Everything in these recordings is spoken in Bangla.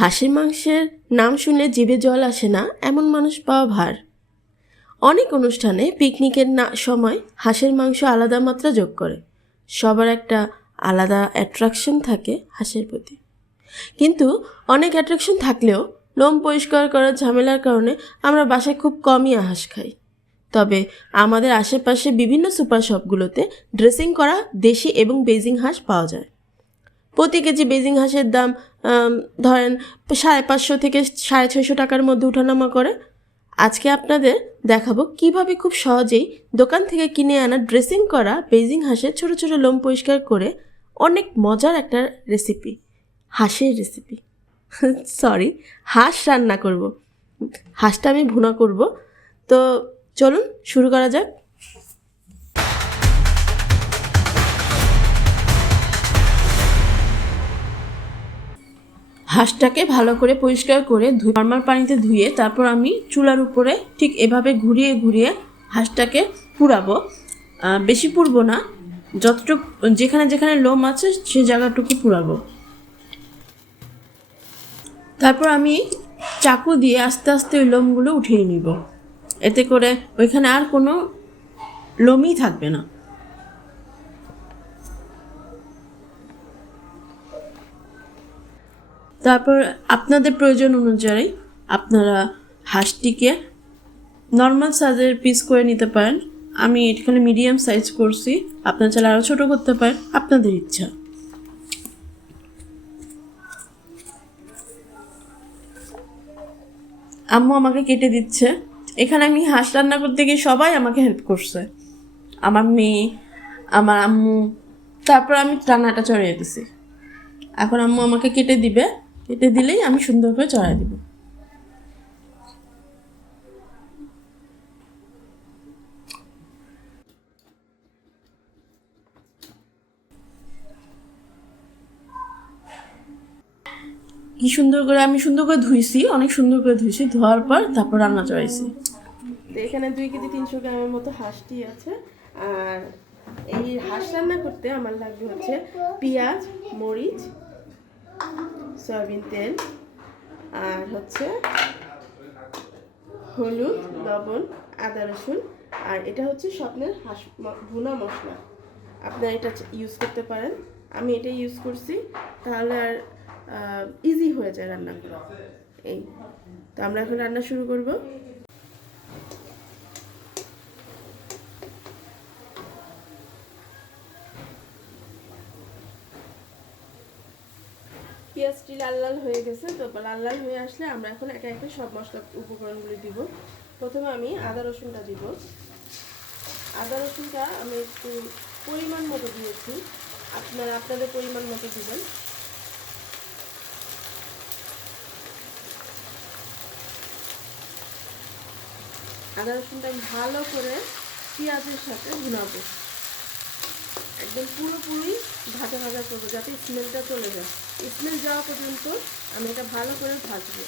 হাঁসের মাংসের নাম শুনলে জিভে জল আসে না এমন মানুষ পাওয়া ভার। অনেক অনুষ্ঠানে পিকনিকের সময় হাঁসের মাংস আলাদা মাত্রা যোগ করে। সবার একটা আলাদা অ্যাট্রাকশন থাকে হাঁসের প্রতি। কিন্তু অনেক অ্যাট্রাকশন থাকলেও লোম পরিষ্কার করার ঝামেলার কারণে আমরা বাসায় খুব কমই হাঁস খাই। তবে আমাদের আশেপাশে বিভিন্ন সুপার শপগুলোতে ড্রেসিং করা দেশি এবং বেজিং হাঁস পাওয়া যায়। প্রতি কেজি বেজিং হাঁসের দাম ধরেন 550 থেকে 650 টাকার মধ্যে উঠানামা করে। আজকে আপনাদের দেখাবো কিভাবে খুব সহজেই দোকান থেকে কিনে আনা ড্রেসিং করা বেজিং হাঁসের ছোট ছোট লোম পরিষ্কার করে অনেক মজার একটা রেসিপি, হাঁসের রেসিপি সরি হাঁস রান্না করব। হাঁসটা আমি ভুনা করব। তো চলুন শুরু করা যাক। হাঁসটাকে ভালো করে পরিষ্কার করে নর্মাল পানিতে ধুয়ে তারপর আমি চুলার উপরে ঠিক এভাবে ঘুরিয়ে ঘুরিয়ে হাঁসটাকে পুড়াবো। বেশি পুড়বো না, যতটুকু যেখানে যেখানে লোম আছে সেই জায়গাটুকু পুড়াবো। তারপর আমি চাকু দিয়ে আস্তে আস্তে ওই লোমগুলো উঠিয়ে নিব, এতে করে ওইখানে আর কোনো লোমই থাকবে না। তারপর আপনাদের প্রয়োজন অনুযায়ী আপনারা হাঁসটিকে নর্মাল সাইজের পিস করে নিতে পারেন। আমি এখানে মিডিয়াম সাইজ করছি, আপনারা চাইলে আরও ছোটো করতে পারেন, আপনাদের ইচ্ছা। আম্মু আমাকে কেটে দিচ্ছে। এখানে আমি হাঁস রান্না করতে গিয়ে সবাই আমাকে হেল্প করছে, আমার মেয়ে, আমার আম্মু। তারপর আমি রান্নাটা চড়িয়ে দিছি। এখন আম্মু আমাকে কেটে দিবে, কেটে দিলেই আমি সুন্দর করে চড়াই দিব। কি সুন্দর করে আমি সুন্দর করে ধুইছি, অনেক সুন্দর করে ধুইছি। ধোয়ার পর তারপর রান্না চড়াইছি। এখানে 2 কেজি 300 গ্রামের মতো হাঁসটি আছে। আর এই হাঁস রান্না করতে আমার লাগবে হচ্ছে পেঁয়াজ, মরিচ, সয়াবিন তেল, আর হচ্ছে হলুদ, লবণ, আদা রসুন, আর এটা হচ্ছে স্বপ্নের হাঁস ভুনা মশলা। আপনারা এটা ইউজ করতে পারেন, আমি এটা ইউজ করছি, তাহলে আর ইজি হয়ে যায় রান্না করা। এই তো আমরা এখন রান্না শুরু করব। পেঁয়াজটি লাল লাল হয়ে গেছে, তো লাল লাল হয়ে আসলে আমরা এখন একে একে সব মশলা উপকরণগুলি দিব। প্রথমে আমি আদা রসুনটা দিব। আদা রসুনটা আমি একটু পরিমাণ মতো দিয়েছি, আপনারা আপনাদের পরিমাণ মতো দিবেন। আদা রসুনটা ভালো করে পেঁয়াজের সাথে ভুনাবো, একদম পুরোপুরি ভাজা ভাজা করবো যাতে স্মেলটা চলে যায়। স্মেল যাওয়া পর্যন্ত আমি এটা ভালো করে ভাজবো।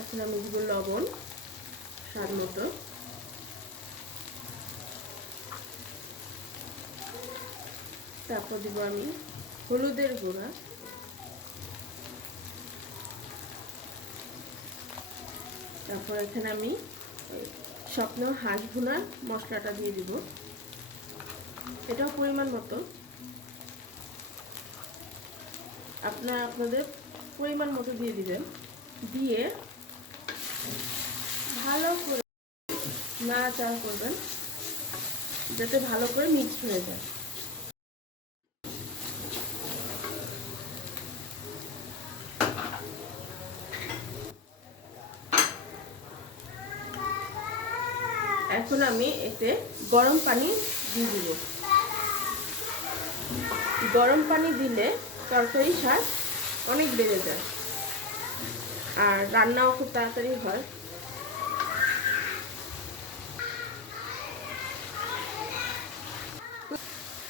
এখন আমি দিব লবণ স্বাদ মতো, তারপর দিব আমি হলুদের গুঁড়া, তারপর এখানে আমি স্বপ্ন হাঁস ভুনার মশলাটা দিয়ে দিব, এটাও পরিমাণ মতো, আপনারা আপনাদের পরিমাণ মতো দিয়ে দিবেন। দিয়ে ভালো করে নাড়াচাড়া করবেন যাতে ভালো করে মিক্স হয়ে যায়। এখন আমি এতে গরম পানি দিয়ে দিব। গরম পানি দিলে তরকারি স্বাদ অনেক বেড়ে যায় আর রান্নাও খুব তাড়াতাড়ি হয়।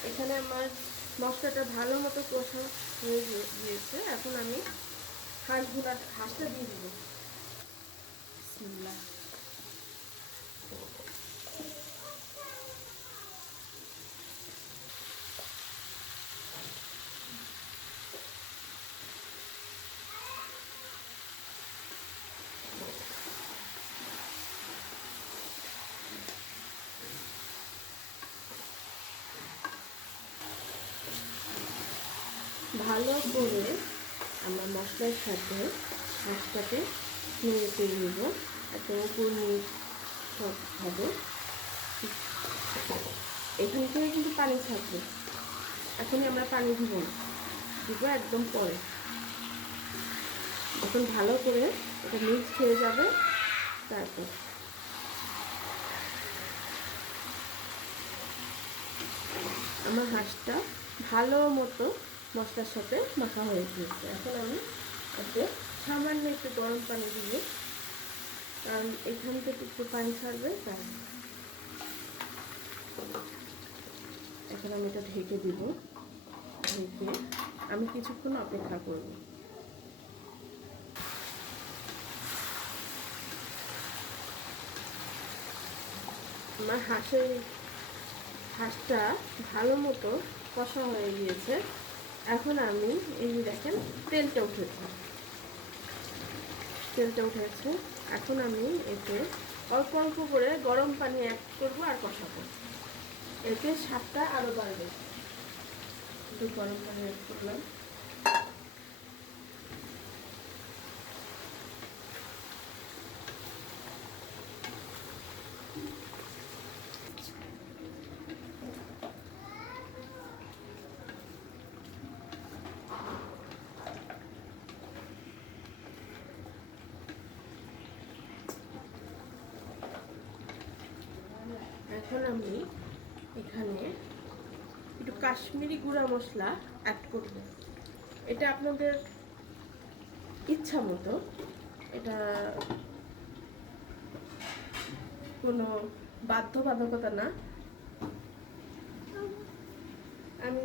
এখানে আমার মশলাটা ভালো মতো কষা হয়ে গিয়েছে। এখন আমি হাঁসটা দিয়ে দিব। বিসমিল্লাহ। ভালো করে আমরা মশলার সাথে হাঁসটাকে নেড়ে চেড়ে নেব। একটা উপর নিচ সব হবে। এখান থেকে কিন্তু পানি থাকবে, এখনই আমরা পানি দিব না, দিব একদম পরে। এখন ভালো করে এটা মিক্স হয়ে যাবে। তারপর আমার হাঁসটা ভালো মতো মশলার সাথে মাখা হয়ে গিয়েছে। এখন আমি এতে সামান্য একটু গরম পানি দিব, কারণ এখান থেকে একটু পানি ছাড়বে তাই। এখন আমি এটা ঢেকে দিব। ঢেকে আমি কিছুক্ষণ অপেক্ষা করব। আমার হাঁসটা ভালো মতো কষা হয়ে গিয়েছে। এখন আমি এই দেখেন তেলটা উঠেছে। এখন আমি এতে অল্প অল্প করে গরম পানি অ্যাড করবো আর কষাবো। এতে স্বাদটা আরও বাড়বে। একটু গরম পানি অ্যাড করলাম। এখন আমি এখানে একটু কাশ্মীরি গুঁড়া মশলা অ্যাড করব। এটা আপনাদের ইচ্ছা মতো, এটা কোনো বাধ্যবাধকতা না। আমি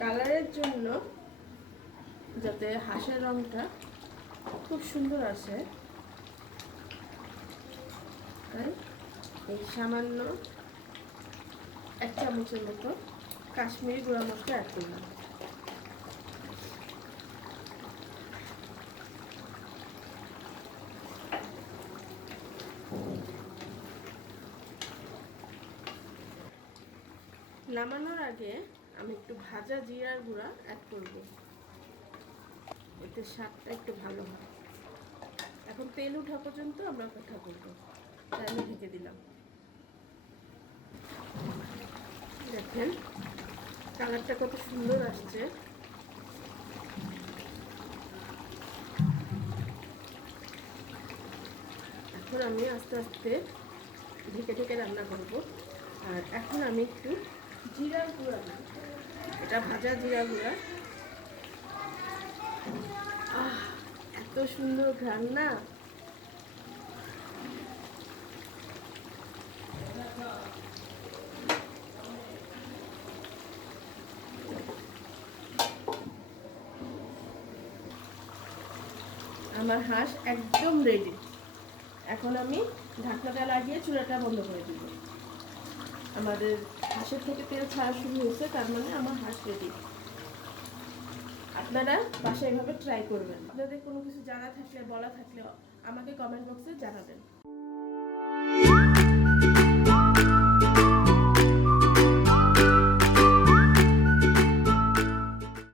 কালারের জন্য, যাতে হাঁসের রঙটা খুব সুন্দর আসে, তাই এই সামান্য 1 চামচের মতো কাশ্মীরি গুঁড়া মশলা অ্যাড করলাম। নামানোর আগে আমি একটু ভাজা জিরার গুঁড়া অ্যাড করব, এতে স্বাদটা একটু ভালো হয়। এখন তেল ওঠা পর্যন্ত আমরা অপেক্ষা করব। তাই আমি ঢেকে দিলাম। দেখেন কালারটা কত সুন্দর আসছে। এখন আমি আস্তে আস্তে ঢেকে রান্না করব। আর এখন আমি একটু জিরার গুঁড়া, এটা ভাজা জিরা গুঁড়া। এত সুন্দর ঘ্রাণ না। আমার হাঁস একদম রেডি। এখন আমি ঢাকনাটা লাগিয়ে চুলাটা বন্ধ করে দিব। আমাদের হাঁসের থেকে তেল ছাড়া শুরু হয়েছে, তার মানে আমার হাঁস রেডি। আপনারা বাসায় এভাবে ট্রাই করবেন। আপনাদের কোনো কিছু জানা থাকলে, বলা থাকলে আমাকে কমেন্ট বক্সে জানাবেন।